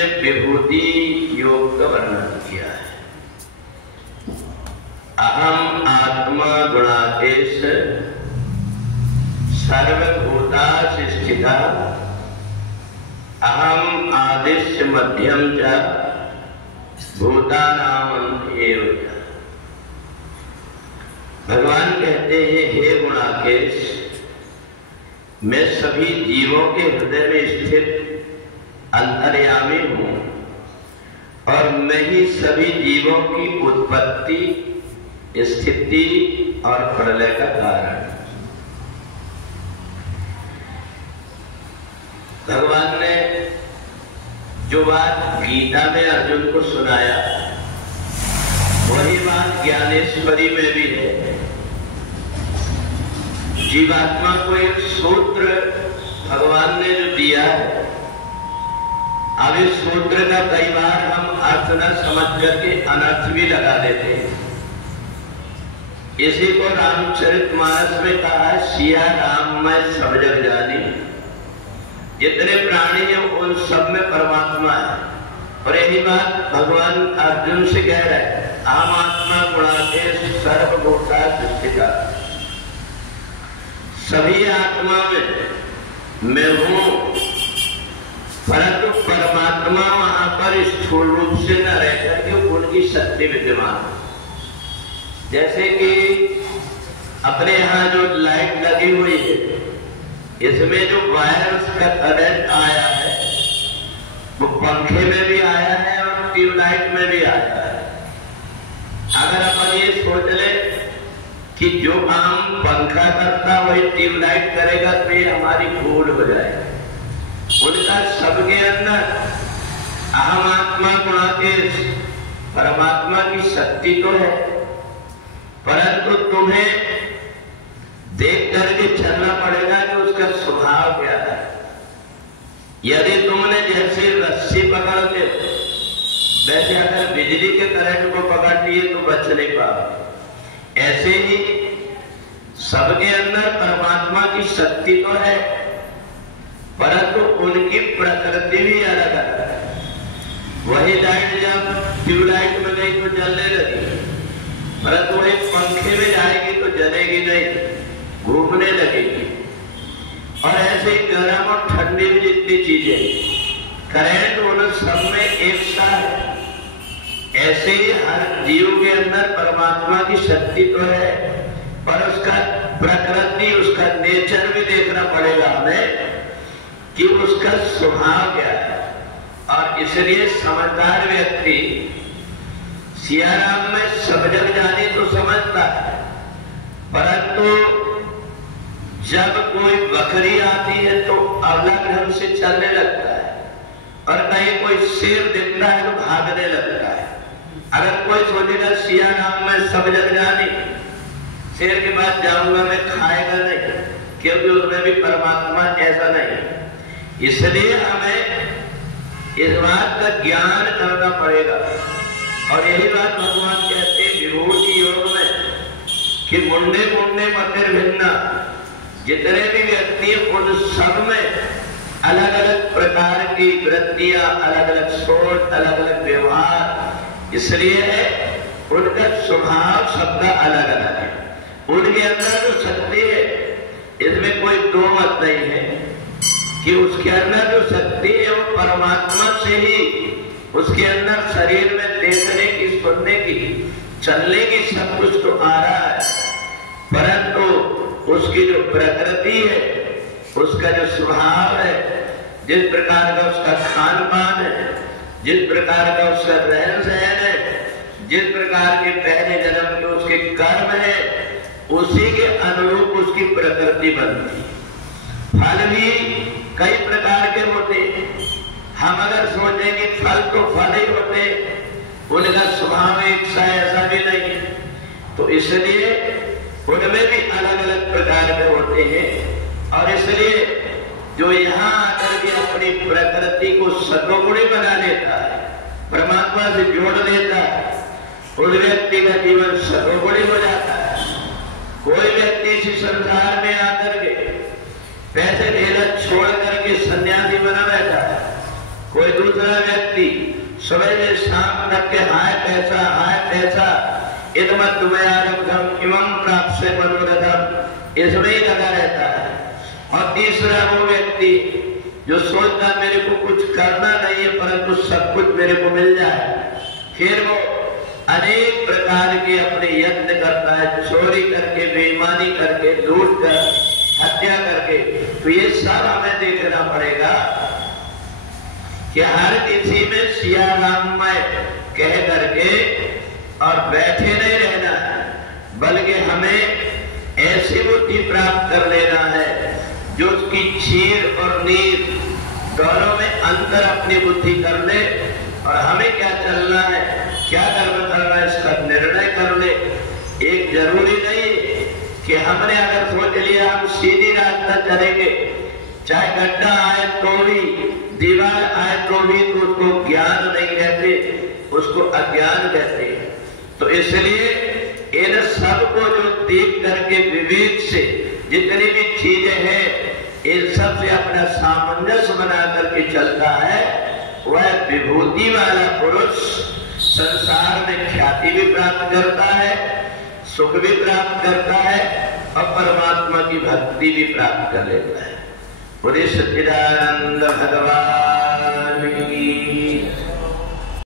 में विभूति योग का वर्णन किया है। अहम आत्मा गुणाकेश सर्वभूतासु स्थिता अहम आदिश्य मध्यम च भूतानां अंत एव च। भगवान कहते हैं, हे गुणाकेश, मैं सभी जीवों के हृदय में स्थित अंतर्यामी हूं और मैं ही सभी जीवों की उत्पत्ति, स्थिति और प्रलय का कारण। भगवान ने जो बात गीता में अर्जुन को सुनाया, वही बात ज्ञानेश्वरी में भी है। जीवात्मा को एक सूत्र भगवान ने जो दिया है, अब इस सूत्र का कई बार हम अर्थ न समझ करके अनर्थ भी लगा देते हैं। इसी को रामचरितमानस में कहा, सिया राम मैं सब जग जानी। जितने प्राणी हैं उन सब में परमात्मा है। और यही बात भगवान अर्जुन से कह रहे हैं, अहम आत्मा गुणाकेश सर्वभूतासु स्थिता। सभी आत्मा में मैं हूं, परंतु परमात्मा वहां पर स्थूल रूप से न रहकर के उनकी शक्ति विद्यमान। जैसे कि अपने यहाँ जो लाइट लगी हुई है, इसमें जो वायर्स का करंट आया है वो पंखे में भी आया है और ट्यूबलाइट में भी आया है। अगर अपन ये सोच ले कि जो काम पंखा करता वही ट्यूबलाइट करेगा तो ये हमारी भूल हो जाएगी। उनका सबके अंदर अहम आत्मा गुणाकेश परमात्मा की शक्ति तो है, परंतु तुम्हें देख करके चलना पड़ेगा कि उसका स्वभाव क्या है। यदि तुमने जैसे रस्सी पकड़ के वैसे अगर बिजली के करंट को पकड़ लिए तो बच नहीं पाओगे। ऐसे ही सबके अंदर परमात्मा की शक्ति तो है, परंतु उनकी प्रकृति भी अलग अलग है। वही लाइट जब ट्यूबलाइट में गई तो जलने लगी, परंतु वही पंखे में जाएगी तो जलेगी नहीं, घूमने लगेगी। और ऐसे ही गर्म और ठंडी भी जितनी चीजें, करंट उन सब में एक सा है। ऐसे ही हर जीव के अंदर परमात्मा की शक्ति तो है, पर उसका प्रकृति, उसका नेचर भी देखना पड़ेगा हमें कि उसका स्वभाव क्या है। और इसलिए समझदार व्यक्ति सियाराम में सब जग जानी तो समझता है, परंतु जब कोई बकरी आती है तो अलग ढंग से चलने लगता है, और कहीं कोई शेर दिखता है तो भागने लगता है। अगर कोई सोचेगा सियाराम में सब जग जानी, शेर के पास जाऊंगा मैं, खाएगा नहीं, क्योंकि उसमें भी परमात्मा ऐसा नहीं। इसलिए हमें इस बात का ज्ञान करना पड़ेगा। और यही बात भगवान कहते हैं विभूति योग में कि मुंडे मुंडे मंदिर भिन्ना। जितने भी व्यक्ति उन सब में अलग अलग प्रकार की वृत्तियां, अलग अलग सोच, अलग अलग व्यवहार, इसलिए है उनका स्वभाव सबका अलग अलग है। उनके अंदर जो शक्ति है, इसमें कोई दो मत नहीं है कि उसके अंदर जो शक्ति है वो परमात्मा से ही, उसके अंदर शरीर में देखने की, सुनने की, चलने की सब कुछ तो आ रहा है, परंतु उसकी जो प्रकृति है, उसका जो स्वभाव है, जिस प्रकार का उसका खान पान है, जिस प्रकार का उसका रहन सहन है, जिस प्रकार के पहले जन्म के उसके कर्म है, उसी के अनुरूप उसकी प्रकृति बनती। फल भी कई प्रकार के होते हैं। हम अगर सोचें कि फल तो फल ही होते, उनका स्वभाव एक सा ऐसा भी नहीं है, तो इसलिए उनमें भी अलग अलग प्रकार के होते हैं। और इसलिए जो यहाँ आकर के अपनी प्रकृति को सतोगुणी बना लेता है, परमात्मा से जोड़ देता है, उस व्यक्ति का जीवन सतोगुणी हो जाता है। कोई व्यक्ति इसी संसार में आकर के पैसे ढेला छोड़ करके सन्यासी बना बैठा है, कोई दूसरा व्यक्ति सवेरे शाम तक के हाय कैसा इदमद्वयारब्धम इमं प्राप्स्य मनोरथम, इसमें ही लगा रहता है। और तीसरा वो व्यक्ति जो सोचता मेरे को कुछ करना नहीं है परंतु सब कुछ मेरे को मिल जाए, फिर वो अनेक प्रकार के अपने यत्न करता है, चोरी करके, बेईमानी करके, लूट कर, हत्या करके। तो ये सब हमें देखना पड़ेगा कि हर किसी में सिया राममय कह करके और बैठे नहीं रहना है, बल्कि हमें ऐसी बुद्धि प्राप्त कर लेना है जो उसकी चीर और नीर दोनों में अंतर अपनी बुद्धि कर ले और हमें क्या चलना है, क्या कर्म करना है, इसका निर्णय कर ले। एक जरूरी नहीं कि हमने अगर सोच लिया हम सीधी रास्ता चलेंगे, चाहे गड्ढा आए तो भी, दीवार आए तो भी, तो उसको ज्ञान नहीं कहते, उसको अज्ञान कहते हैं। तो इसलिए इन सबको जो देख करके विवेक से जितनी भी चीजें हैं इन सब से अपना सामंजस्य बना करके चलता है, वह विभूति वाला पुरुष संसार में ख्याति भी प्राप्त करता है, सुख भी प्राप्त करता है और परमात्मा की भक्ति भी प्राप्त कर लेता है। बोले सच्चिदानंद भगवान की।